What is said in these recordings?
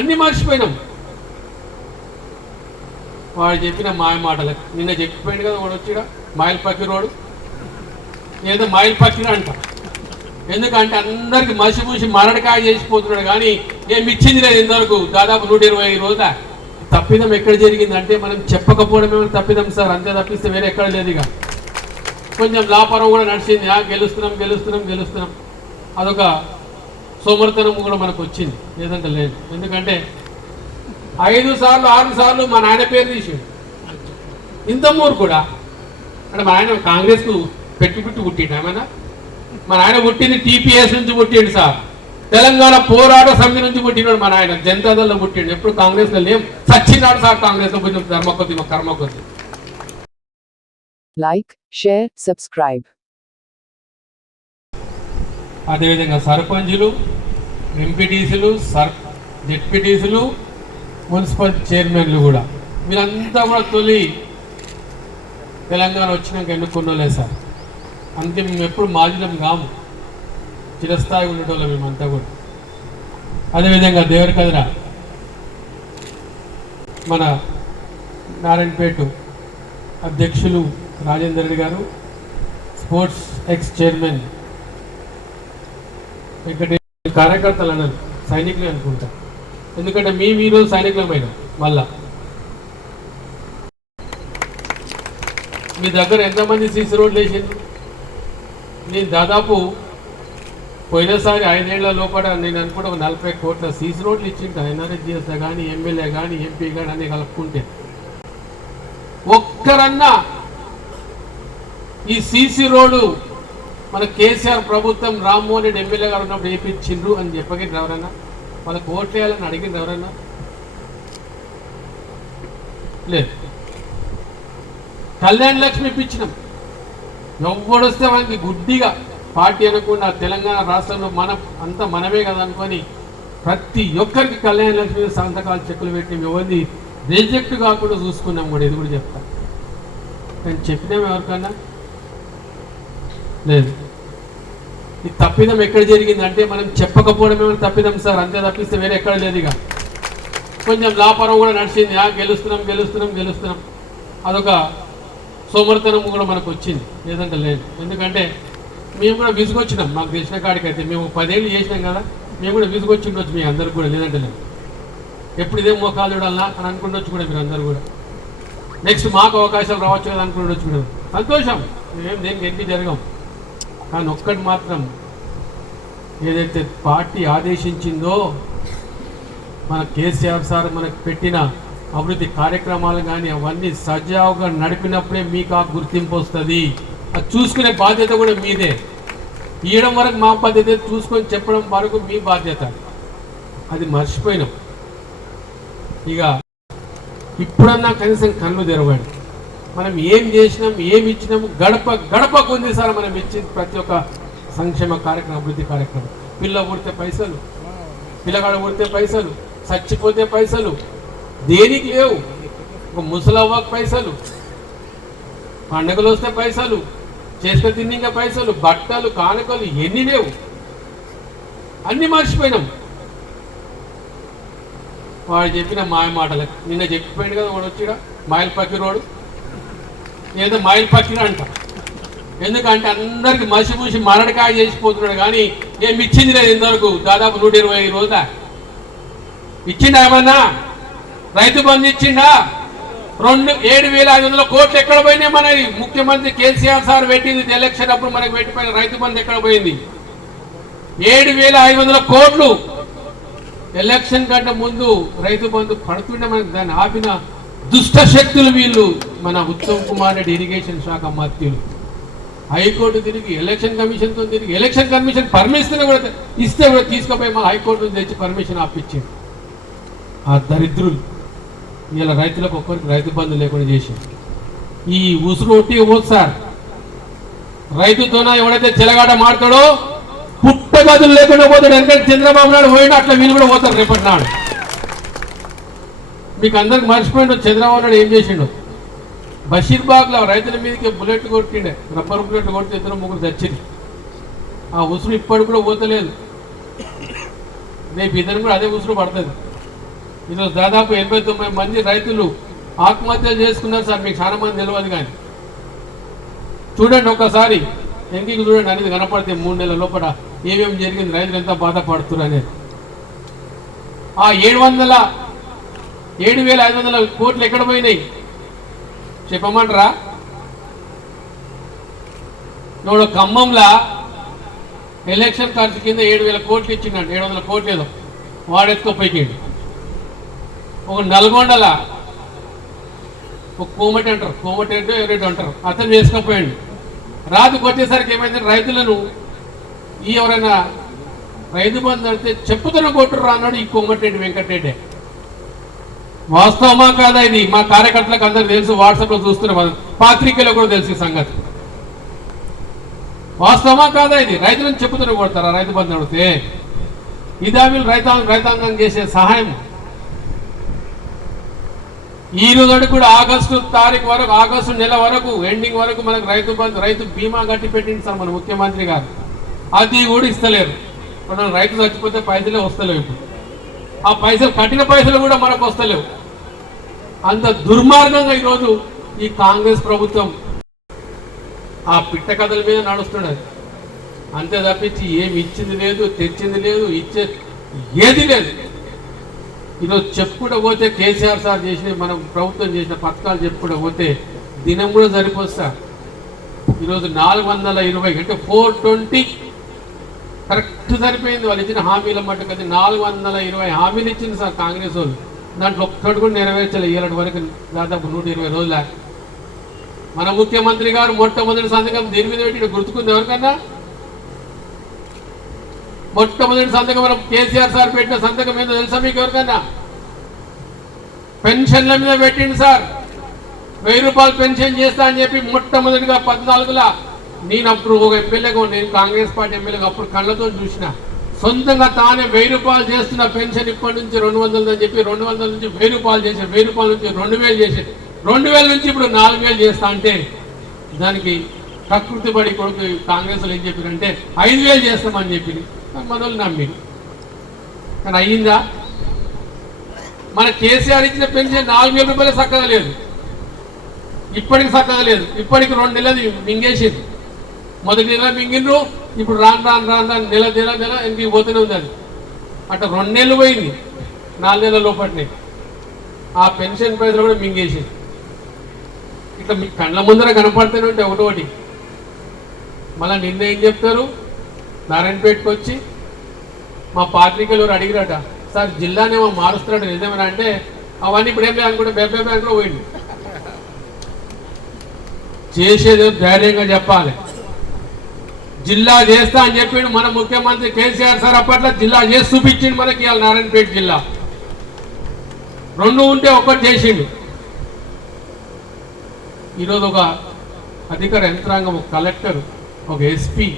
అన్ని మర్చిపోయినాం. వాడు చెప్పిన మాయ మాటలకు నిన్న చెప్పిపోయింది కదా, వాడు వచ్చిడా మాయల్ పక్కిరోడు ఏదో మాయల్ పక్కిరా అంట. ఎందుకంటే అందరికి మసిపూసి మరడికాయ చేసిపోతున్నాడు కానీ ఏమి ఇచ్చింది లేదు ఇంతవరకు. దాదాపు 125 రోజుల తప్పిదం ఎక్కడ జరిగిందంటే మనం చెప్పకపోవడమే తప్పిదం సార్, అంతే తప్పిస్తే వేరే ఎక్కడ లేదు. ఇక కొంచెం లాపరం కూడా నడిచింది, గెలుస్తున్నాం. అదొక సోమర్తనం కూడా మనకు వచ్చింది, లేదంటే లేదు. ఎందుకంటే 5 సార్లు 6 సార్లు మా నాయన పేరు తీసిండు. ఇంత మూరు కూడా అంటే మా ఆయన కాంగ్రెస్కు పెట్టి పుట్టిండు. ఏమైనా మా నాయన పుట్టింది టీపీఎస్ నుంచి పుట్టిండు సార్, తెలంగాణ పోరాట సమితి నుంచి పుట్టినాడు మా నాయన, జనతాదళలో పుట్టిండు. ఎప్పుడు కాంగ్రెస్లో లేం, చచ్చినాడు సార్ కాంగ్రెస్లో పుట్టిన కర్మ కొద్ది. Like, share, subscribe. అదేవిధంగా సర్పంచులు, ఎంపీటీసీలు, జెడ్పీటీసీలు, మున్సిపల్ చైర్మన్లు కూడా వీళ్ళంతా కూడా తొలి తెలంగాణ వచ్చినాక ఎన్నుకున్నోలే సార్. అందుకే మేము ఎప్పుడు మాజీలం కాము, చిరస్థాయి ఉండేటోళ్ళం మేమంతా కూడా. అదేవిధంగా దేవరకద్ర మన నారాయణపేట అధ్యక్షులు రాజేందర్ రెడ్డి గారు, స్పోర్ట్స్ ఎక్స్ చైర్మన్ వెంకటేశ్వర, కార్యకర్తలు అన్నారు సైనికులు అనుకుంటా, ఎందుకంటే మేము ఈరోజు సైనికులమైన మళ్ళా మీ దగ్గర ఎంతమంది సీసీ రోడ్లు వేసిండ్రు? నేను దాదాపు పోయినసారి 5 ఏళ్ల లోపల నేను అనుకుంటే 40 కోట్ల సీసీ రోడ్లు ఇచ్చింటా. ఎన్ఆర్ఎస్జిఎస్ కానీ, ఎమ్మెల్యే కానీ, ఎంపీ కానీ అన్ని కలుపుకుంటే ఒక్కరన్నా ఈ సీసీ రోడ్డు మన కేసీఆర్ ప్రభుత్వం రామ్మోహన్ రెడ్డి ఎమ్మెల్యే గారు ఉన్నప్పుడు వేయించిండ్రు అని చెప్పగలిగిన ఎవరన్నా? వాళ్ళకి ఓట్లు వేయాలని అడిగింది ఎవరన్నా? లేదు. కళ్యాణ్ లక్ష్మి ఇప్పించినాం, ఎవడొస్తే మనకి గుడ్డిగా పార్టీ అనుకున్న తెలంగాణ రాష్ట్రంలో అంతా మనమే కదా అనుకొని ప్రతి ఒక్కరికి కళ్యాణ లక్ష్మి సంతకాలు చెక్కులు పెట్టి ఎవరిని రిజెక్ట్ కాకుండా చూసుకున్నాం కూడా. ఇది కూడా చెప్తా, కానీ చెప్పినాం ఎవరికన్నా? లేదు. ఈ తప్పిదం ఎక్కడ జరిగిందంటే మనం చెప్పకపోవడమే తప్పిదం సార్, అంతే తప్పిస్తే వేరే ఎక్కడ లేదు. ఇక కొంచెం లాపరం కూడా నడిచింది, గెలుస్తున్నాం. అదొక సోమర్తనం కూడా మనకు వచ్చింది, లేదంటే లేదు. ఎందుకంటే మేము కూడా విసుగొచ్చినాం, మాకు తెలిసిన కాడికైతే మేము 10 ఏళ్ళు చేసినాం కదా, మేము కూడా విసుగొచ్చిండొచ్చు మీ అందరికి కూడా, లేదంటే లేదు. ఎప్పుడు ఇదే మోకాలు చూడాలన్నా అని అనుకుండొచ్చు కూడా మీరు అందరు కూడా. నెక్స్ట్ మాకు అవకాశాలు రావచ్చు కదా అనుకుండొచ్చు కూడా. సంతోషం, మేము దేనికి ఎన్ని జరగం. కానీ ఒక్కటి మాత్రం, ఏదైతే పార్టీ ఆదేశించిందో మన కేసీఆర్ సార్ మనకు పెట్టిన అభివృద్ధి కార్యక్రమాలు కానీ అవన్నీ సజావుగా నడిపినప్పుడే మీకు ఆ గుర్తింపు వస్తుంది. అది చూసుకునే బాధ్యత కూడా మీదే. ఇవ్వడం వరకు మా బాధ్యత, చూసుకొని చెప్పడం వరకు మీ బాధ్యత. అది మర్చిపోయినాం. ఇక ఇప్పుడన్నా కనీసం కళ్ళు తెరవండి. మనం ఏం చేసినాం, ఏమి ఇచ్చినాము, గడపకు ఉంది సార్ మనం ఇచ్చింది ప్రతి ఒక్క సంక్షేమ కార్యక్రమం, అభివృద్ధి కార్యక్రమం. పిల్ల పుడితే పైసలు, పిల్లగాడు పుడితే పైసలు, చచ్చిపోతే పైసలు, దేనికి లేవు. ఒక ముసలవ్వకు పైసలు, పండుగలు వస్తే పైసలు, చేసుకొని తిన్నింక పైసలు, బట్టలు, కానుకలు ఎన్ని లేవు, అన్ని మర్చిపోయినాం. వాడు చెప్పిన మాయ మాటలకు నిన్న చెప్పిపోయింది కదా, వాడు వచ్చిడా మాయల్ పక్కిరోడు ఏదో మాయల్ పక్కిరా అంట. ఎందుకంటే అందరికి మసిపూసి మరడికాయ చేసిపోతున్నాడు కానీ ఏమి ఇచ్చింది లేదు ఇంతవరకు. దాదాపు 125 రోజుల ఇచ్చిండా? ఏమన్నా రైతు బంధు ఇచ్చిండా? 7,500 కోట్లు ఎక్కడ పోయినాయి? మన ముఖ్యమంత్రి కేసీఆర్ సార్ పెట్టింది ఎలక్షన్ అప్పుడు మనకు పెట్టిపోయిన రైతు బంధు ఎక్కడ పోయింది? 7,500 కోట్లు ఎలక్షన్ కంటే ముందు రైతు బంధు పడుతుండే మనకు దాన్ని ఆపిన దుష్ట శక్తులు వీళ్ళు. మన ఉత్తమ్ కుమార్ రెడ్డి ఇరిగేషన్ శాఖ మంత్రులు హైకోర్టు తిరిగి, ఎలక్షన్ కమిషన్తో తిరిగి, ఎలక్షన్ కమిషన్ పర్మిషన్ కూడా ఇస్తే కూడా తీసుకుపోయి మా హైకోర్టు తెచ్చి పర్మిషన్ ఆపించింది. ఆ దరిద్రులు ఇలా రైతులకు ఒక్కరికి రైతు బంధు లేకుండా చేసి ఈ ఉసురు ఒట్టి పోదు సార్. రైతుతోన ఎవడైతే చెలగాట మాడతాడో పుట్టగదులు లేకుండా పోతాడు. ఎందుకంటే చంద్రబాబు నాయుడు పోయినా అట్లా వీళ్ళు కూడా పోతారు రేపటి నాడు. మీకు అందరికి మర్చిపోయిండు చంద్రబాబు నాయుడు ఏం చేసిండు. బషీర్బాగ్లో రైతుల మీదకి బుల్లెట్ కొట్టిండే, రబ్బర్ బుల్లెట్ కొట్టి 2-3 చచ్చింది. ఆ ఉసురు ఇప్పటికి కూడా పోతలేదు. రేపు ఇద్దరు కూడా అదే ఉసురు పడుతుంది. ఈరోజు దాదాపు 89 మంది రైతులు ఆత్మహత్యలు చేసుకున్నారు సార్. మీకు చాలా మంది తెలియదు కానీ చూడండి ఒకసారి ఎంకికి చూడండి అనేది కనపడితే 3 నెలల లోపల ఏమేమి జరిగింది, రైతులు ఎంత బాధపడుతున్నారు అనేది. ఆ 7,500 కోట్లు ఎక్కడ పోయినాయి చెప్పమంటారా? ఇప్పుడు ఖమ్మంలో ఎలక్షన్ ఖర్చు కింద 7,000 కోట్లు ఇచ్చిందండి, 700 కోట్లు ఏదో వాడెత్తుకోపోయింది. ఒక నల్గొండల ఒక కోమటి అంటారు, కోమటి అంటే ఎవరైతే అంటారు, అతను వేసుకపోయాడు. రాజుకు వచ్చేసరికి ఏమైంది, రైతులను ఎవరైనా రైతు బంధు అంటే చెప్పుతున్న కొట్టురు అన్నాడు ఈ కోమటిరెడ్డి వెంకటరెడ్డి. వాస్తవమా కాదా ఇది? మా కార్యకర్తలకు అందరికి తెలుసు, వాట్సాప్లో చూస్తున్నాం, పాత్రికలో కూడా తెలుసు ఈ సంగతి. వాస్తవమా కాదా ఇది? రైతులను చెప్పుతున్న కొడతారా రైతు బంధు అడిగితే? ఇదా వీళ్ళు రైతాంగం చేసే సహాయం? ఈ రోజు కూడా ఆగస్టు తారీఖు వరకు, ఆగస్టు నెల వరకు ఎండింగ్ వరకు మనకు రైతు బీమా కట్టి పెట్టింది సార్ మన ముఖ్యమంత్రి గారు. అది కూడా ఇస్తలేరు. మనం రైతు చచ్చిపోతే పైసలే వస్తలేవు. ఇప్పుడు ఆ పైసలు కట్టిన పైసలు కూడా మనకు వస్తలేవు. అంత దుర్మార్గంగా ఈరోజు ఈ కాంగ్రెస్ ప్రభుత్వం ఆ పిట్ట కథల మీద నడుస్తున్నది. అంతే తప్పించి ఏమి ఇచ్చింది లేదు, తెచ్చింది లేదు, ఏది లేదు. ఈరోజు చెప్పుకుంటూ పోతే కేసీఆర్ సార్ చేసిన, మనం ప్రభుత్వం చేసిన పథకాలు చెప్పుకుంటూ పోతే దినం కూడా సరిపోదు సార్. ఈరోజు 420 అంటే 420 కరెక్ట్ సరిపోయింది. వాళ్ళు ఇచ్చిన హామీల మట్టుకు అది 420 హామీలు ఇచ్చింది సార్ కాంగ్రెస్ వాళ్ళు. దాంట్లో ఒక్కటి కూడా నెరవేర్చలే ఇలాంటి వరకు, దాదాపు 120 రోజుల. మన ముఖ్యమంత్రి గారు మొట్టమొదటి సంతకం దీని మీద పెట్టి గుర్తుకుంది ఎవరికన్నా? మొట్టమొదటి సంతకం మనం కేసీఆర్ సార్ పెట్టిన సంతకం ఏదో తెలుసా మీకు ఎవరికన్నా? పెన్షన్ల మీద పెట్టింది సార్. 1000 రూపాయలు పెన్షన్ చేస్తా అని చెప్పి మొట్టమొదటిగా 14లో నేను అప్పుడు ఒక ఎమ్మెల్యేగా, నేను కాంగ్రెస్ పార్టీ ఎమ్మెల్యేగా అప్పుడు కళ్ళతో చూసిన. సొంతంగా తానే 1000 రూపాయలు చేస్తున్న పెన్షన్ ఇప్పటి నుంచి 200 అని చెప్పి 200 నుంచి 1000 రూపాయలు చేసి, 1000 రూపాయల నుంచి 2000 చేసి, 2000 నుంచి ఇప్పుడు 4000 చేస్తా అంటే దానికి ప్రకృతి పడి కొడుకు కాంగ్రెస్ ఏం చెప్పారంటే 5000 చేస్తామని చెప్పింది. మనోళ్ళు నమ్మి కానీ అయ్యిందా? మన కేసీఆర్ ఇచ్చిన పెన్షన్ 4000 రూపాయలు చక్కగా లేదు, ఇప్పటికి చక్కగా లేదు. ఇప్పటికి 2 నెలలు మింగేసింది. మొదటి నెల మింగిండ్రు, ఇప్పుడు రాను నెల ఇంటికి పోతూనే ఉంది. అది అట్లా 2 నెలలు పోయింది, 4 నెలల లోపటినే ఆ పెన్షన్ పైసలు కూడా మింగేసింది. ఇట్లా మీ కళ్ళ ముందర కనపడుతూనే ఉంటే ఒకటి. మళ్ళీ నిన్న ఏం చెప్తారు, నారాయణపేటకు వచ్చి మా పాత్రికలు అడిగిరట, సార్ జిల్లానేమో మారుస్తున్నాడు నిజమేనా అంటే, అవన్నీ ఇప్పుడు ఏం లేదనుకుంటే బెబ్బే బ్యాంకులో పోయింది. చేసేది ధైర్యంగా చెప్పాలి. జిల్లా చేస్తా అని చెప్పిండు మన ముఖ్యమంత్రి కేసీఆర్ సార్. అప్పట్లో జిల్లా చేసి చూపించిండు మనకి. ఇవాళ నారాయణపేట జిల్లా 2 ఉంటే ఒక్కటి చేసిండు. ఈరోజు ఒక అధికార యంత్రాంగం, ఒక కలెక్టర్, ఒక ఎస్పీ,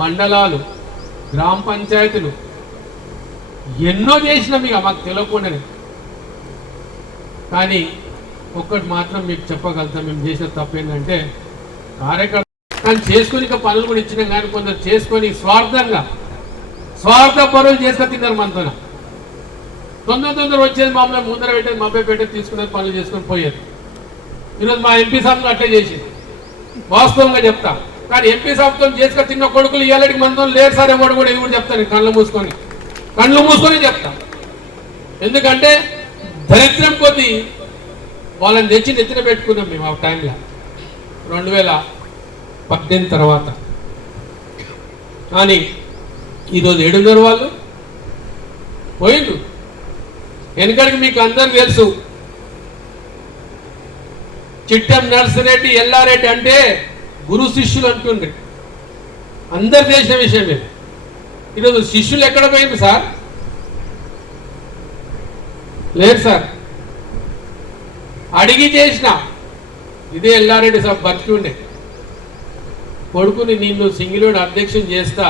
మండలాలు, గ్రామ పంచాయతీలు ఎన్నో చేసినాం ఇక మాకు తెలియకుండానే. కానీ ఒక్కటి మాత్రం మీకు చెప్పగలుగుతాం, మేము చేసిన తప్పు ఏంటంటే కార్యకర్త కానీ చేసుకుని ఇక పనులు కూడా ఇచ్చినాం. కానీ కొందరు చేసుకొని స్వార్థ పనులు చేసుకొని తిన్నారు మనతో. తొందర వచ్చేది మామూలుగా ముందర పెట్టేది, మబ్బై పెట్టేది, తీసుకునేది, పనులు చేసుకొని పోయేది. ఈరోజు మా ఎంపీ సాబ్లు అట్లే చేసింది, వాస్తవంగా చెప్తా. కానీ ఎంపీ సాబ్తో చేసుకొని తిన్న కొడుకులు ఇవాళకి మనతో లేరు సార్. ఎవడు కూడా ఇది కూడా చెప్తాను, కళ్ళు మూసుకొని చెప్తా. ఎందుకంటే దరిద్రం కొద్దీ వాళ్ళని తెచ్చి నెత్తిన పెట్టుకున్నాం మేము ఆ టైంలో 2018 తర్వాత. కానీ ఈరోజు 7 వాళ్ళు పోయిండు. వెనకడికి మీకు అందరికి తెలుసు, చిట్టం నర్సిరెడ్డి, ఎల్లారెడ్డి అంటే గురు శిష్యులు అంటుండ్రి. అందరు చేసిన విషయం ఇది. ఈరోజు శిష్యులు ఎక్కడ పోయింది సార్? లేదు సార్. అడిగి చేసిన ఇదే ఎల్లారెడ్డి సార్ బతికిండే. కొడుకుని నిన్ను సింగిలోడ్ అధ్యక్షుని చేస్తా,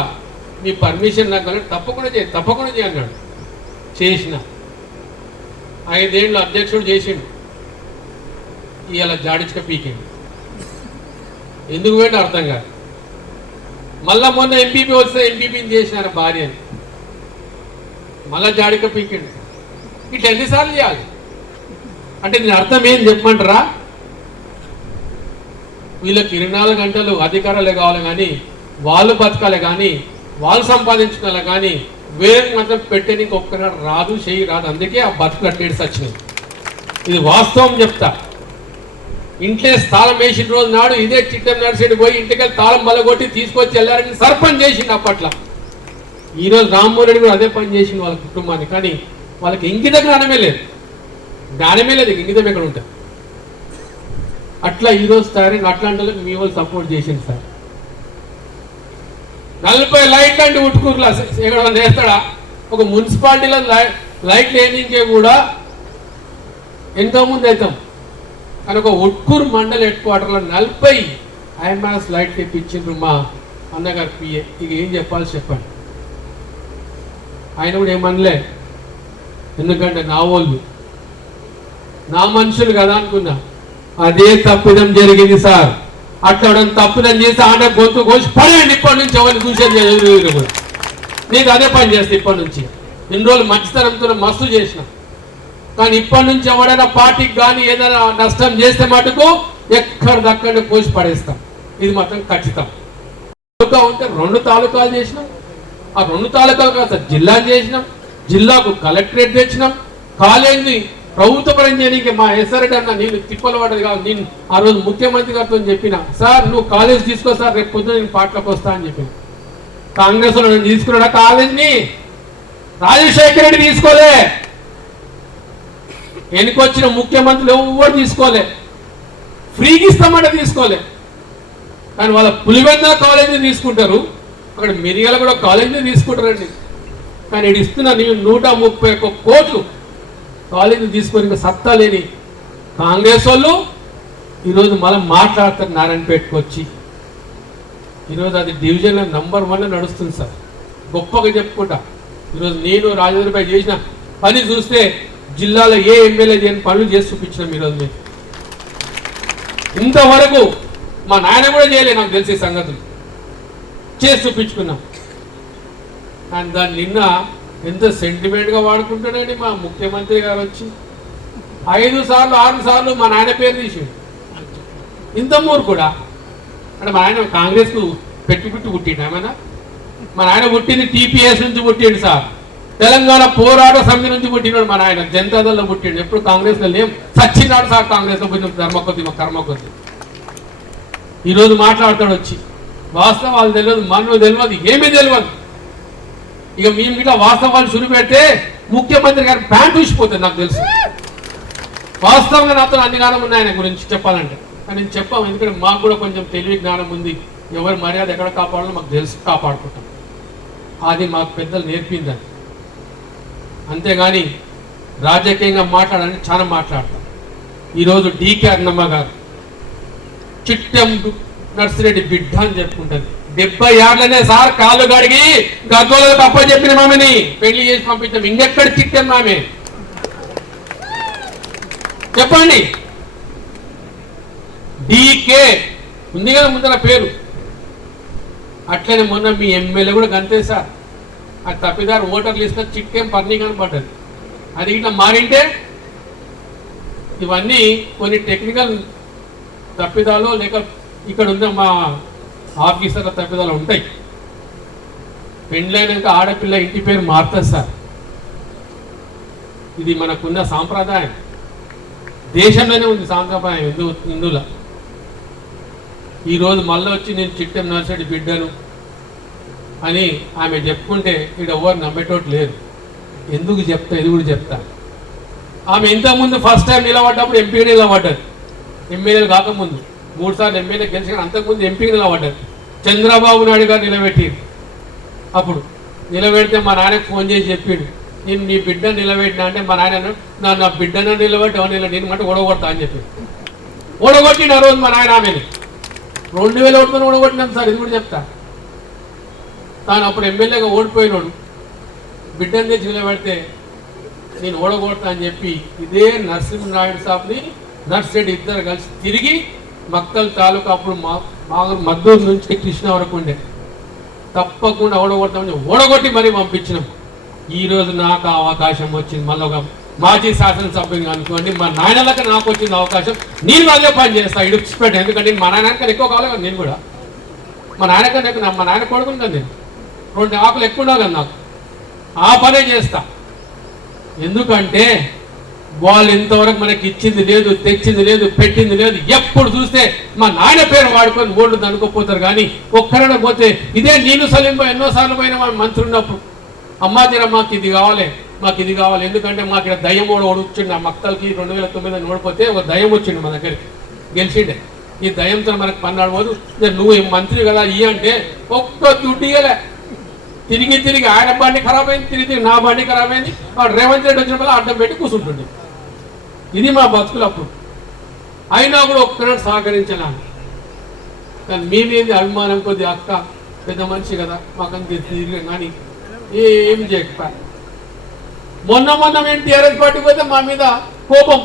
మీ పర్మిషన్ నాకు తప్పకుండా చేయి అన్నాడు. చేసిన 5 ఏళ్ళు అధ్యక్షుడు చేసిండు. ఇవాళ జాడించుక పీకిండు. ఎందుకు పోయిందో అర్థం కాదు. మళ్ళా మొన్న ఎంపీపీ వస్తే ఎంపీపీని చేసినారు భార్యని. మళ్ళా జాడిక పీకిండు. ఇట్లా ఎన్నిసార్లు చేయాలి అంటే దీని అర్థం ఏం చెప్పమంటారా? వీళ్ళకి 24 గంటలు అధికారాలే కావాలి కానీ వాళ్ళు బతకాలే కానీ వాళ్ళు సంపాదించుకోవాలి కానీ వేరే మాత్రం పెట్టేనికి ఒక్కనాడు రాదు, చెయ్యి రాదు. అందుకే ఆ బతుకులు అట్టేసి వచ్చినాయి. ఇది వాస్తవం చెప్తా. ఇంట్లో తాళం వేసిన రోజు నాడు ఇదే చిట్టం నర్సరీ పోయి ఇంటికి తాళం బలగొట్టి తీసుకొచ్చి వెళ్ళారని సర్పంచ్ చేసిండు అప్పట్లో. ఈరోజు రామ్మోహన్ రెడ్డి కూడా అదే పని చేసింది వాళ్ళ కుటుంబాన్ని. కానీ వాళ్ళకి ఇంకిత జ్ఞానమే లేదు, ఇంకితం ఎక్కడ ఉంటుంది. అట్లా ఈరోజు తయారైన అట్లాంటి వాళ్ళకి మీ వాళ్ళు సపోర్ట్ చేసింది సార్. 40 లైట్లు అంటే ఉట్టుకూరులా ఎక్కడ వేస్తాడా? ఒక మున్సిపాలిటీలో లైట్లు వేయనికే కూడా ఎంతో ముందు అవుతాం. కానీ ఒక ఉట్కూరు మండల హెడ్ క్వార్టర్లో 40 ఐమాస్ లైట్ తెప్పించిండ్రు మా అన్నగారు పిఏ. ఇక ఏం చెప్పాలి చెప్పండి. ఆయన కూడా ఏమనలే, ఎందుకంటే నా వాళ్ళు నా మనుషులు కదా అనుకున్నా. అదే తప్పిదం జరిగింది సార్. అట్లా తప్పిదం చేసి ఆడ గొంతు కోసి పడేయండి. ఇప్పటి నుంచి ఎవరిని చూసేది కూడా నేను అదే పని చేస్తాను. ఇప్పటి నుంచి ఇన్ని రోజులు మంచితనంతో మస్తు చేసిన. కానీ ఇప్పటి నుంచి ఎవడైనా పార్టీకి కానీ ఏదైనా నష్టం చేస్తే మటుకు ఎక్కడిదక్కడనే కోసి పడేస్తాం. ఇది మాత్రం ఖచ్చితం. తాలూకా ఉంటే 2 తాలూకాలు చేసినాం. ఆ 2 తాలూకాలు కాదు సార్, జిల్లాని చేసినాం. జిల్లాకు కలెక్టరేట్ తెచ్చినాం. కాలేజీని ప్రభుత్వ పరం చేయడానికి మా ఎస్ఆర్ఎడ్ అన్న నేను తిప్పలు పడ్డది కాదు. నేను ఆ రోజు ముఖ్యమంత్రి గారితో చెప్పిన, సార్ నువ్వు కాలేజ్ తీసుకో సార్, రేపు పొద్దున నేను పార్టీలోకి వస్తా అని చెప్పిన. కాంగ్రెస్ లో నేను తీసుకున్నాడా కాలేజ్ని? రాజశేఖర రెడ్డి తీసుకోలే, వెనుకొచ్చిన ముఖ్యమంత్రులు ఎవరు తీసుకోలే. ఫ్రీకి ఇస్తామంటే తీసుకోలే. కానీ వాళ్ళ పులివెందుల కాలేజీని తీసుకుంటారు, అక్కడ మిరియాల కూడా కాలేజీని తీసుకుంటారండి. కానీ ఇది ఇస్తున్నా నేను 131 కోట్లు కాలేజీ తీసుకొని ఇంకా సత్తా లేని కాంగ్రెస్ వాళ్ళు ఈరోజు మళ్ళీ మాట్లాడతారు నారాయణపేటకు వచ్చి. ఈరోజు అది డివిజన్లో నంబర్ 1 నడుస్తుంది సార్. గొప్పగా చెప్పుకుంటా. ఈరోజు నేను రాజేంద్ర భాయ్ చేసిన పని చూస్తే జిల్లాలో ఏ ఎమ్మెల్యే చేయని పనులు చేసి చూపించినాం. ఈరోజు మేము ఇంతవరకు మా నాయన కూడా చేయలే, నాకు తెలిసే సంగతులు చేసి చూపించుకున్నాం. కానీ దాన్ని నిన్న ఎంత సెంటిమెంట్గా వాడుకుంటాడండి మా ముఖ్యమంత్రి గారు వచ్చి 5 సార్లు 6 సార్లు మా నాయన పేరు తీసాడు. ఇంత మూరు కూడా అంటే మా ఆయన కాంగ్రెస్కు పెట్టి పుట్టిండు ఏమన్నా? మా నాయన పుట్టింది టీపీఎస్ నుంచి పుట్టిండు సార్. తెలంగాణ పోరాట సమితి నుంచి పుట్టినాడు మా నాయన. జనతాదళలో పుట్టిండు. ఎప్పుడు కాంగ్రెస్లో లేం, సచ్చినాడు సార్ కాంగ్రెస్లో పుట్టిన ధర్మ కొద్ది మా కర్మ కొద్ది. ఈరోజు మాట్లాడతాడు వచ్చి. వాస్తవాలు తెలియదు, మనకు తెలియదు, ఏమీ తెలియదు. ఇక మేము ఇట్లా వాస్తవాలు శురు పెడితే ముఖ్యమంత్రి గారి ప్యాంట్ ఊసిపోతుంది నాకు తెలుసు. వాస్తవంగా నాతో అన్ని జ్ఞానం ఉన్నాయి ఆయన గురించి చెప్పాలంటే. కానీ నేను చెప్పాము, ఎందుకంటే మాకు కూడా కొంచెం తెలివి జ్ఞానం ఉంది. ఎవరి మర్యాద ఎక్కడ కాపాడాలో మాకు తెలుసు, కాపాడుకుంటాం. అది మాకు పెద్దలు నేర్పిందని. అంతేగాని రాజకీయంగా మాట్లాడాలని చాలా మాట్లాడతాం. ఈరోజు డీకే అన్నమ్మ గారు చిట్టం నర్సిరెడ్డి బిడ్డ అని చెప్పుకుంటుంది. 70 ఏళ్లనే సార్ కాళ్ళు గడిగి గద్దోలకు తప్ప చెప్పిన మామని పెళ్లి చేసి పంపించాం. ఇంకెక్కడ చిట్టం మామే చెప్పండి. డీకే ఉంది కదా ముందర పేరు. అట్లనే మొన్న మీ ఎమ్మెల్యే కూడా గంతే సార్. ఆ తప్పిదారు ఓటర్ లిస్ట్ చిట్టేం పర్నీ కనపడ్డది. అది ఇట్లా మారింటే ఇవన్నీ కొన్ని టెక్నికల్ తప్పిదాలు లేక ఇక్కడ ఉన్న మా ఆఫీసర్ల తప్పిదాలు ఉంటాయి. పెండ్లైనాక ఆడపిల్ల ఇంటి పేరు మారుతుంది సార్. ఇది మనకున్న సాంప్రదాయం. దేశంలోనే ఉంది సాంప్రదాయం హిందువుల. ఈరోజు మళ్ళీ వచ్చి నేను చిట్టం నర్సరెడ్డి బిడ్డను అని ఆమె చెప్పుకుంటే ఇక్కడ ఎవరు నమ్మేటోటి లేరు. ఎందుకు చెప్తా, ఇది కూడా చెప్తా. ఆమె ఇంతకుముందు ఫస్ట్ టైం నిలబడ్డప్పుడు ఎంపీగా నిలబడ్డది. ఎమ్మెల్యేలు కాకముందు 3 సార్లు ఎమ్మెల్యే గెలిచిన, అంతకుముందు ఎంపీగా నిలబడ్డది. చంద్రబాబు నాయుడు గారు నిలబెట్టింది. అప్పుడు నిలబెడితే మా నాయనకు ఫోన్ చేసి చెప్పాడు, నేను నీ బిడ్డ నిలబెట్టినా అంటే మా నాయన నా బిడ్డను నిలబెట్టి నేను అంటే ఓడగొడతా అని చెప్పి ఓడగొట్టిన రోజు మా నాయన ఆమెని 2000 ఓటుతో ఓడగొట్టినాం సార్. ఇది కూడా చెప్తా. తాను అప్పుడు ఎమ్మెల్యేగా ఓడిపోయినాడు. బిడ్డను తెచ్చి నిలబెడితే నేను ఓడగొడతా అని చెప్పి ఇదే నరసింహనాయుడు సాబ్ని నర్సిరెడ్డి ఇద్దరు కలిసి తిరిగి మక్తల్ తాలూకా అప్పుడు మద్దూరు నుంచి కృష్ణ వరకు ఉండే తప్పకుండా ఓడగొడతామని ఓడగొట్టి మరీ పంపించినాం. ఈరోజు నాకు ఆ అవకాశం వచ్చింది. మళ్ళీ ఒక మాజీ శాసనసభ్యుని అనుకోండి, మా నాయనలకు నాకు వచ్చిన అవకాశం, నేను అదే పని చేస్తాను ఇడిచిపెట్టాను. ఎందుకంటే మా నాయన కన్నా ఎక్కువ కావాలి కదా నేను కూడా. మా నాయన కన్నా ఎక్కువ, మా నాయన కొడుకుని కదా నేను 2 ఆకులు ఎక్కువ ఉండాలి కదా నాకు. ఆ పనే చేస్తా. ఎందుకంటే వాళ్ళు ఇంతవరకు మనకి ఇచ్చింది లేదు, తెచ్చింది లేదు, పెట్టింది లేదు. ఎప్పుడు చూస్తే మా నాయన పేరు వాడుకొని ఓళ్ళు అనుకోపోతారు. కానీ ఒక్కరైనా పోతే ఇదే నేను సలీంబో ఎన్నోసార్లు పోయిన మంత్రి ఉన్నప్పుడు, అమ్మా తీరా మాకు ఇది కావాలి, మాకు ఇది కావాలి. ఎందుకంటే మాకు ఇక్కడ దయ్యం కూడా ఓడిచ్చిండు. ఆ మక్తలకి 2009 ఓడిపోతే ఒక దయ్యం వచ్చిండు మా దగ్గరికి, గెలిచిండే. ఈ దయ్యంతో మనకు పన్నాడు పోదు. నువ్వు మంత్రి కదా ఇయ్య అంటే ఒక్క దుడ్డు ఇయ్యలే. తిరిగి తిరిగి ఆయన బండి ఖరాబ్ అయింది, తిరిగి నా బండి ఖరాబ్ అయింది. వాడు రేవంత్ రెడ్డి వచ్చిన వల్ల అడ్డం పెట్టి కూర్చుంటుండే. ఇది మా బతుకులు అప్పుడు. అయినా కూడా ఒక్కనాడు సహకరించలేను. కానీ మీ మీద అభిమానం కొద్ది, అక్క పెద్ద మనిషి కదా మాకు తిరిగి కానీ ఏమి చేయకపోయా. మొన్న మేము టీఆర్ఎస్ పార్టీ పోతే మా మీద కోపం,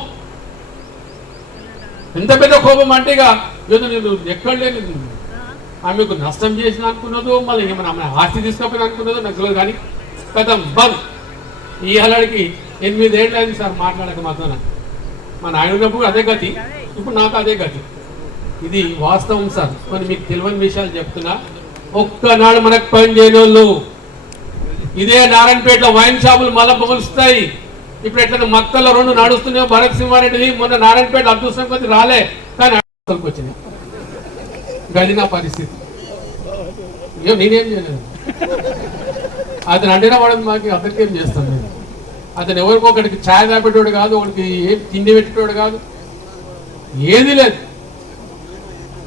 ఎంత పెద్ద కోపం అంటే ఇక ఏదో నేను ఎక్కడ లేని ఆమెకు నష్టం చేసిన అనుకున్నదో, మళ్ళీ ఏమైనా ఆమె ఆస్తి తీసుకపోయిన అనుకున్నదో నాకు తెలియదు. కానీ కథం బంద్. ఈ హలాడికి 8 ఏళ్ళు అయింది సార్ మాట్లాడక మాతో. మా నాయన ఉన్నప్పుడు అదే గతి, ఇప్పుడు నాకు అదే గతి. ఇది వాస్తవం సార్. కొన్ని మీకు తెలియని విషయాలు చెప్తున్నా. ఒక్కనాడు మనకు పని చేయని వాళ్ళు ఇదే నారాయణపేటలో వైన్ షాపులు మళ్ళా మొలుస్తాయి. ఇప్పుడు ఎట్లా మక్కల్లో 2 నడుస్తున్నాయో భరత్ సింహారెడ్డిది మొన్న నారాయణపేట అదృష్టం కొద్ది రాలే, కానీ వచ్చినాయి. గది నా పరిస్థితి. అయ్యో నేనేం చేయలేదు. అతను అంటేనే పడదు మాకు, అతనికి ఏం చేస్తాను నేను. అతను ఎవరికొకటికి ఛాయ్ తాపెట్టేవాడు కాదు, ఒకటికి ఏం తిండి పెట్టేవాడు కాదు, ఏది లేదు.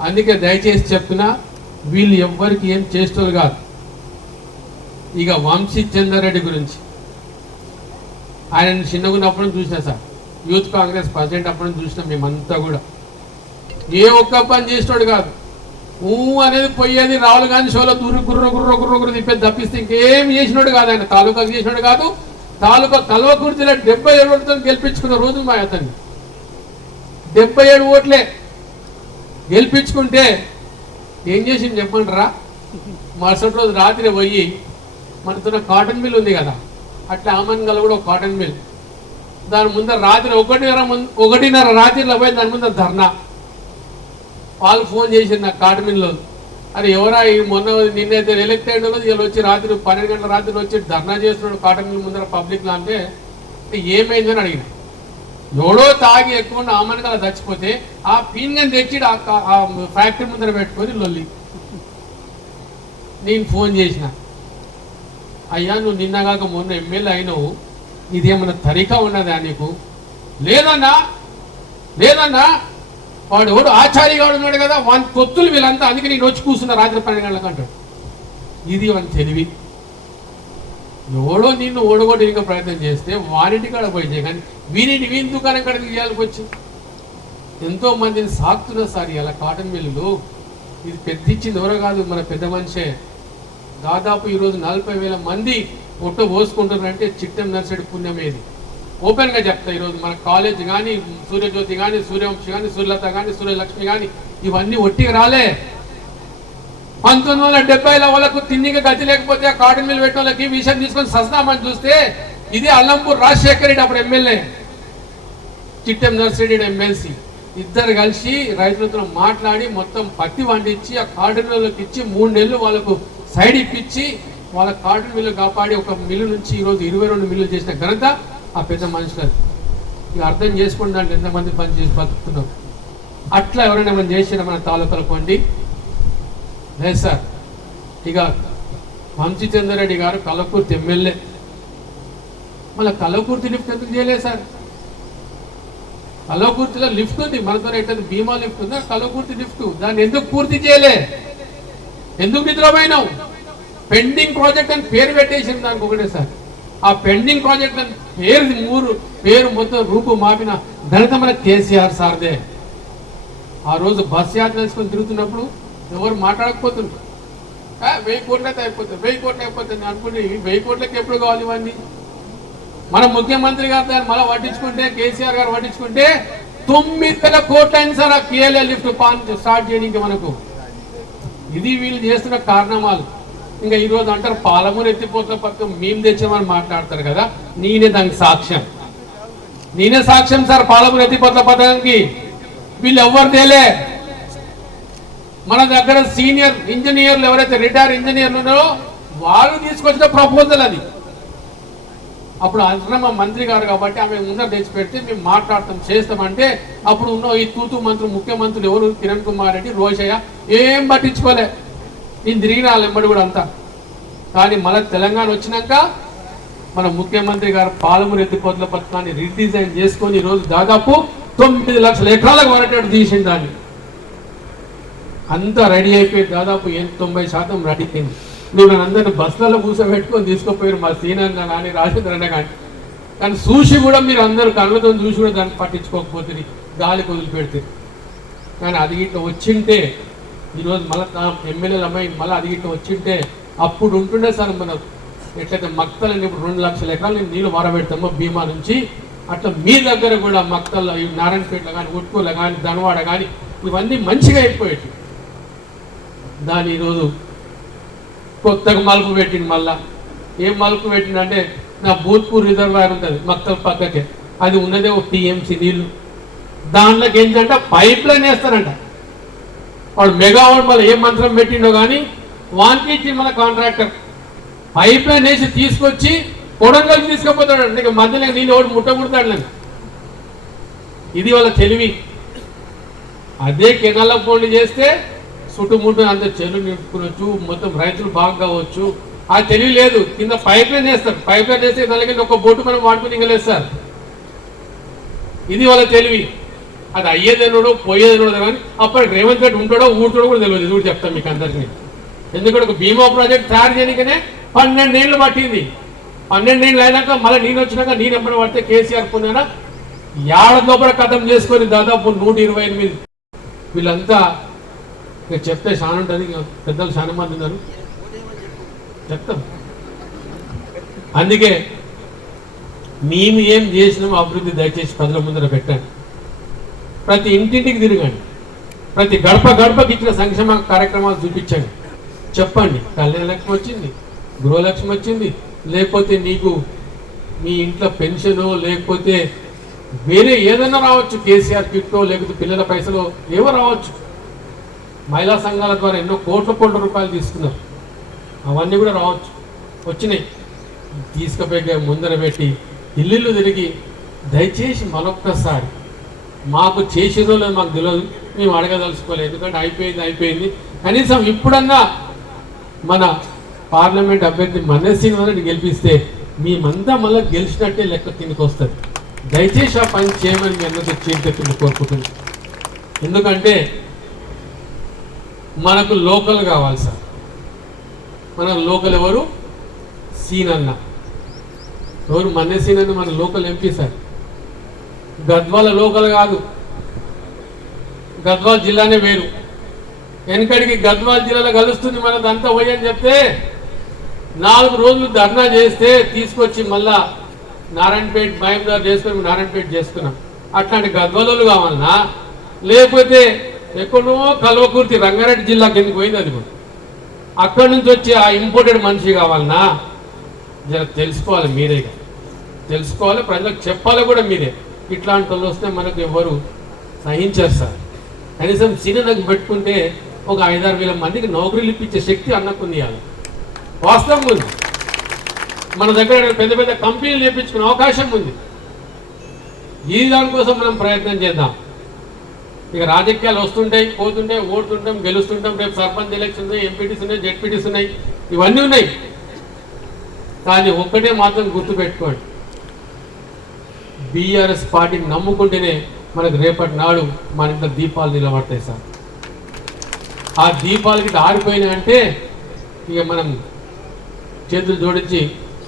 అందుకే దయచేసి చెప్తున్నా, వీళ్ళు ఎవ్వరికి ఏం చేసేవారు కాదు. ఇక వంశీ చంద్రారెడ్డి గురించి, ఆయన చిన్నగున్నప్పుడు చూసినా సార్, యూత్ కాంగ్రెస్ ప్రెసిడెంట్ అప్పుడు చూసినా మేమంతా కూడా. ఏ ఒక్క పని చేసేవాడు కాదు. అనేది పోయేది రావులు కానీ షోలో గుర్ర తిప్పేది తప్పిస్తే ఇంకేం చేసినాడు కాదు. ఆయన తాలూకాకు చేసినాడు కాదు. తాలూకా కల్వకుర్తిలో 77 ఓట్లతో గెలిపించుకున్న రోజులు మా అతన్ని. 77 ఓట్లే గెలిపించుకుంటే ఏం చేసింది చెప్పండిరా. మరుసటి రోజు రాత్రి పోయి మనతో కాటన్ మిల్ ఉంది కదా, అట్లా ఆమన్గల్ కూడా ఒక కాటన్ మిల్, దాని ముందర రాత్రి 1:30 రాత్రిలో పోయి దాని ముందర ధర్నా. వాళ్ళు ఫోన్ చేసింది నాకు కాటన్ మిల్లో. అరే ఎవరా మొన్న నిన్నైతే ఎలక్ట్ అయిన వీళ్ళు వచ్చి రాత్రి 12 గంటల రాత్రి వచ్చి ధర్నా చేస్తున్నాడు కాటన్ మిల్ ముందర పబ్లిక్లో. అంటే ఏమైందని అడిగిన. ఎవడో తాగి ఎక్కువ ఆమన్గల చచ్చిపోతే ఆ పీన్గని తెచ్చి ఆ ఫ్యాక్టరీ ముందర పెట్టుకొని లొల్లి. నేను ఫోన్ చేసిన, అయ్యా నువ్వు నిన్నగాక మొన్న ఎమ్మెల్యే అయినావు, ఇదేమన్నా తరికా ఉన్నదా నీకు? లేదన్నా వాడు ఎవడు ఆచార్యగా ఉన్నాడు కదా, వాని తొత్తులు వీళ్ళంతా, అందుకే నేను వచ్చి కూర్చున్నా రాత్రి 12 గంటలకు అంటాడు. ఇది వాని తెలివి. ఎవడో నిన్ను ఓడగొట్టడానికి ప్రయత్నం చేస్తే వానింటి కాడ పోయి, కానీ వీని దుకాణం కాడికి చేయాల్సి వచ్చి ఎంతో మందిని సాగుతున్నా సార్. ఇలా కాటన్ మిల్లులు ఇది పెద్ద ఇచ్చింది ఎవరో కాదు, మన పెద్ద మనిషే. దాదాపు ఈరోజు 40,000 మంది పొట్ట పోసుకుంటున్నారంటే చిట్టం నర్సెడ్ పుణ్యమేది. ఓపెన్గా చెప్తా, ఈరోజు మన కాలేజ్ కానీ, సూర్యజ్యోతి కానీ, సూర్యవంశి కానీ, సూర్యలత కానీ, సూర్యలక్ష్మి కానీ ఇవన్నీ ఒట్టిగా రాలే. 1970లో వాళ్ళకు తిన్నిగా గతి లేకపోతే ఆ కాటన్ మిల్ పెట్టిన వాళ్ళకి విషయం తీసుకొని సస్తామని చూస్తే ఇది అల్లంపూర్ రాజశేఖర్ రెడ్డి అప్పుడు ఎమ్మెల్యే, చిట్టెం నర్సిరెడ్డి ఎమ్మెల్సీ, ఇద్దరు కలిసి రైతులతో మాట్లాడి మొత్తం పత్తి వండించి ఆ కాటన్ మిల్లుకి ఇచ్చి 3 నెలలు వాళ్ళకు సైడ్ ఇప్పించి వాళ్ళ కాటన్ మిల్లు కాపాడి ఒక మిల్లు నుంచి ఈరోజు 22 మిల్లులు చేసిన ఘనత ఆ పెద్ద మనుషులు. ఇక అర్థం చేసుకోండి దాంట్లో ఎంతమంది పని చేసి బతుకుతున్నాం. అట్లా ఎవరైనా మనం చేసిన మన తాలూకాలు పండి లేదు సార్. ఇక వంశీ చంద్రారెడ్డి గారు కల్వకుర్తి ఎమ్మెల్యే, మళ్ళీ కల్వకుర్తి లిఫ్ట్ ఎందుకు చేయలేదు సార్? కల్వకుర్తిలో లిఫ్ట్ ఉంది, మనతో ఎట్లా భీమా లిఫ్ట్ ఉందా, కల్వకుర్తి లిఫ్ట్, దాన్ని ఎందుకు పూర్తి చేయలే? ఎందుకు నిద్రపోయినావు? పెండింగ్ ప్రాజెక్ట్ అని పేరు పెట్టేసింది దానికి ఒకటే సార్. ఆ పెండింగ్ ప్రాజెక్ట్ అని పేరు మొత్తం రూపు మాపిన ఘనత మన కేసీఆర్ సార్దే. ఆ రోజు బస్ యాత్ర వేసుకొని తిరుగుతున్నప్పుడు ఎవరు మాట్లాడకపోతున్నారు. 1000 కోట్లయితే అయిపోతుంది, 1000 కోట్లు అయిపోతుంది అనుకుని 1000 కోట్లకి ఎప్పుడు కావాలి ఇవన్నీ? మన ముఖ్యమంత్రి గారు దాన్ని మళ్ళీ పట్టించుకుంటే, కేసీఆర్ గారు పట్టించుకుంటే 9,000 కోట్లు అయింది సార్ ఆ కేఎల్ఏ లిఫ్ట్ స్టార్ట్ చేయడానికి మనకు. ఇది వీళ్ళు చేస్తున్న కారణాలు. ఇంకా ఈరోజు అంటారు పాలమూరు ఎత్తిపోతల పథకం మేము తెచ్చామని మాట్లాడతారు కదా, నేనే దానికి సాక్ష్యం. నేనే సాక్ష్యం సార్ పాలమూరు ఎత్తిపోతల పథకానికి. వీళ్ళు ఎవరు తేలే. మన దగ్గర సీనియర్ ఇంజనీర్లు ఎవరైతే రిటైర్ ఇంజనీర్లు ఉన్నారో వాళ్ళు తీసుకొచ్చిన ప్రపోజల్ అది. అప్పుడు అన్నమ్మ మంత్రి గారు కాబట్టి ఆమె ముందర తెచ్చి పెడితే మేము మాట్లాడతాం చేస్తామంటే అప్పుడు ఉన్న ఈ తూతు మంత్రులు ముఖ్యమంత్రులు ఎవరు కిరణ్ కుమార్ రెడ్డి రోషయ్య ఏం పట్టించుకోలే. నేను తిరిగిన వాళ్ళ ఎంబడి కూడా అంతా. కానీ మళ్ళీ తెలంగాణ వచ్చినాక మన ముఖ్యమంత్రి గారు పాలమూరు ఎత్తిపోతల పథకాన్ని రీడిజైన్ చేసుకొని ఈరోజు దాదాపు 9 లక్షల ఎకరాలకు వరటట్టు తీసింది దాన్ని. అంతా రెడీ అయిపోయి దాదాపు 90% రెడీ అయింది. నువ్వు నన్ను అందరిని బస్సులలో కూర్చోబెట్టుకొని తీసుకుపోయారు మా సీనన్న కానీ రాజేంద్ర అన్న కానీ. కానీ చూసి కూడా మీరు అందరూ కళ్ళతో చూసి కూడా దాన్ని పట్టించుకోకపోతే గాలి వదిలిపెడితే. కానీ అది ఇట్లా వచ్చింటే ఈరోజు మళ్ళీ ఎమ్మెల్యేలు అమ్మాయి మళ్ళీ అది ఇట్లా వచ్చింటే అప్పుడు ఉంటుండే సార్ మనం ఎట్లయితే మక్తలని ఇప్పుడు 2 లక్షల ఎకరాలు నీళ్ళు వారబెడతామో భీమా నుంచి, అట్లా మీ దగ్గర కూడా మక్తల్లో నారాయణపేటలో కానీ ఉట్కూలో కానీ ధనవాడ కానీ ఇవన్నీ మంచిగా అయిపోయాయి. దాని ఈరోజు కొత్తగా మలుపు పెట్టింది. మళ్ళా ఏం మలుపు పెట్టిందంటే నా భూత్పూర్ రిజర్వాయర్ ఉంటుంది మక్తల పక్కకే, అది ఉన్నదే ఒక టీఎంసీ నీళ్ళు. దాంట్లోకి ఏంటంటే పైప్ లైన్ వేస్తారంట. వాడు మెగావాట్ మళ్ళీ ఏ మంత్రం పెట్టిండో కానీ వానికి ఇచ్చి మన కాంట్రాక్టర్ పైప్ లైన్ వేసి తీసుకొచ్చి కొడంగల్కి తీసుకుపోతాడు. ఇక మధ్యలో నీళ్ళు ఒకటి ముట్టముడతాడు నేను. ఇది వాళ్ళ తెలివి. అదే కెనాల పోండి చేస్తే చుట్టుముట్టు అంత చెరువు నింపుకోవచ్చు, మొత్తం రైతులు బాగా కావచ్చు. ఆ తెలివి లేదు. కింద పైప్ లైన్ వేస్తారు. పైప్ లైన్ వేస్తే దానికి ఒక బోటు మనం వాడుకుని ఇంకలేదు సార్. ఇది వాళ్ళ తెలివి. అది అయ్యేదన్నాడో పోయేదన్నాడో కానీ అప్పటికి రేవంత్ రెడ్డి ఉంటాడో ఊరుతాడో కూడా తెలియదు. ఇది కూడా చెప్తాను మీకు అందరికీ. ఎందుకంటే ఒక బీమా ప్రాజెక్ట్ తయారు చేయడానికనే 12 ఏళ్ళు పట్టింది. 12 ఏళ్ళు అయినాక మళ్ళీ నేను వచ్చినాక నేను ఎప్పుడు పడితే కేసీఆర్ పొందినా ఏడాది లోపల కథం చేసుకొని దాదాపు 128 వీళ్ళంతా చెప్తే చాలా ఉంటుంది. పెద్దలు చాలా మంది ఉన్నారు చెప్తాం. అందుకే మేము ఏం చేసినామో అభివృద్ధి దయచేసి ప్రజల ముందర పెట్టండి. ప్రతి ఇంటింటికి తిరగండి. ప్రతి గడప గడపకి ఇచ్చిన సంక్షేమ కార్యక్రమాలు చూపించండి. చెప్పండి కళ్యాణ లక్ష్మి వచ్చింది, గృహలక్ష్మి వచ్చింది, లేకపోతే నీకు మీ ఇంట్లో పెన్షను, లేకపోతే వేరే ఏదైనా రావచ్చు, కేసీఆర్ కిట్టో, లేకపోతే పిల్లల పైసలు ఏవో రావచ్చు. మహిళా సంఘాల ద్వారా ఎన్నో కోట్ల రూపాయలు తీసుకున్నారు. అవన్నీ కూడా రావచ్చు, వచ్చినాయి. తీసుకుపోయి ముందర పెట్టి ఇల్లు తిరిగి దయచేసి మరొక్కసారి మాకు చేసేదో లేదు మాకు తెలియదు, మేము అడగదలుచుకోలేదు. ఎందుకంటే అయిపోయింది. కనీసం ఇప్పుడన్నా మన పార్లమెంట్ అభ్యర్థి మనస్సీని గెలిపిస్తే మేమంతా మళ్ళీ గెలిచినట్టే లెక్క కిందకి వస్తుంది. దయచేసి ఆ పని చేయమని మీ అందరితో చేతిని కోరుకుంటుంది. ఎందుకంటే మనకు లోకల్ కావాలి సార్. మన లోకల్ ఎవరు? సీనన్న. ఎవరు? మన్నే సీనన్న మన local MP sir. Gadwal local కాదు, గద్వాల జిల్లానే వేరు. వెనకడికి గద్వాల జిల్లాలో కలుస్తుంది మనదంతా పోయి అని చెప్తే 4 రోజులు ధర్నా చేస్తే తీసుకొచ్చి మళ్ళా నారాయణపేట భయందారు చేసుకొని నారాయణపేట చేసుకున్నాం. అట్లాంటి గద్వాలలు కావాలన్నా, లేకపోతే ఎక్కడో కల్వకుర్తి రంగారెడ్డి జిల్లా కిందకి పోయింది. అది కూడా అక్కడి నుంచి వచ్చి ఆ ఇంపోర్టెడ్ మనిషి కావాలన్నా జర తెలుసుకోవాలి. మీరే తెలుసుకోవాలి, ప్రజలకు చెప్పాలి కూడా మీరే. ఇట్లాంటి వాళ్ళు వస్తే మనకు ఎవరు సహించారు సార్. కనీసం సీనియర్లకు పెట్టుకుంటే ఒక 5-6 వేల మందికి నౌకరీలు ఇప్పించే శక్తి అన్నకుంది. వాస్తవం ఉంది. మన దగ్గర పెద్ద పెద్ద కంపెనీలు నేర్పించుకునే అవకాశం ఉంది. ఈ దానికోసం మనం ప్రయత్నం చేద్దాం. ఇక రాజకీయాలు వస్తుంటాయి, పోతుంటాయి, ఓడుతుంటాం, గెలుస్తుంటాం. రేపు సర్పంచ్ ఎలక్షన్ ఉన్నాయి, ఎంపీటీస్ ఉన్నాయి, జెడ్పీటీస్ ఉన్నాయి, ఇవన్నీ ఉన్నాయి. కానీ ఒక్కటే మాత్రం గుర్తుపెట్టుకోండి, బీఆర్ఎస్ పార్టీని నమ్ముకుంటేనే మనకు రేపటి నాడు మన ఇంట్లో దీపాలు నిలబడతాయి సార్. ఆ దీపాలకి ఆరిపోయినాయంటే ఇక మనం చేతులు జోడించి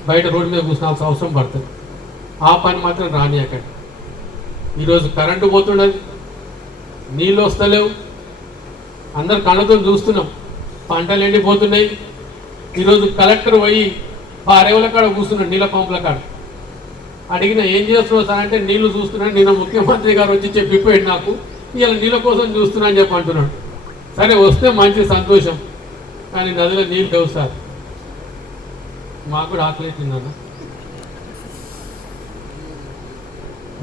బయట రోడ్డు మీద కూర్చోవాల్సిన అవసరం పడుతుంది. ఆ పని మాత్రం రానియకండి. ఈరోజు కరెంటు పోతున్నది, నీళ్ళు వస్తలేవు, అందరు కళ్ళతో చూస్తున్నాం, పంటలు ఎండిపోతున్నాయి. ఈరోజు కలెక్టర్ పోయి ఆ రేవుల కాడ కూర్చున్నాడు, నీళ్ళ పంపుల కాడ. అడిగిన ఏం చేస్తున్నావు సార్ అంటే నీళ్లు చూస్తున్నాను, నిన్న ముఖ్యమంత్రి గారు వచ్చి చెప్పిపోయాడు నాకు, ఇవాళ నీళ్ళ కోసం చూస్తున్నా అని చెప్పి అంటున్నాడు. సరే వస్తే మంచి సంతోషం, కానీ నదిలో నీళ్ళు లేవు సార్. మాకు కూడా ఆకలి అవుతుందన్న.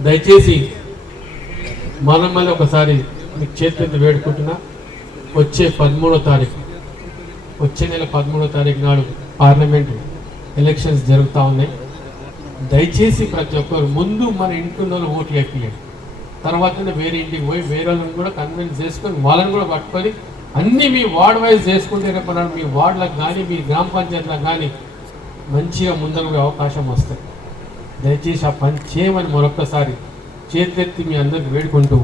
దయచేసి మనం మళ్ళీ ఒకసారి మీకు చేతులెత్తి వేడుకుంటున్నా. వచ్చే 13వ తారీఖు, వచ్చే నెల 13వ తారీఖు నాడు పార్లమెంట్ ఎలక్షన్స్ జరుగుతూ ఉన్నాయి. దయచేసి ప్రతి ఒక్కరు ముందు మన ఇంట్లో ఓట్లు వేపియండి. తర్వాతనే వేరే ఇంటికి పోయి వేరే వాళ్ళని కూడా కన్విన్స్ చేసుకొని వాళ్ళని కూడా పట్టుకొని అన్నీ మీ వార్డ్ వైజ్ చేసుకుంటే రేపు మీ వార్డులకు కానీ మీ గ్రామ పంచాయతీలకు కానీ మంచిగా ముందరకు అవకాశం వస్తాయి. దయచేసి ఆ పని చేయమని మరొక్కసారి చేతులెత్తి మీ అందరికి వేడుకుంటూ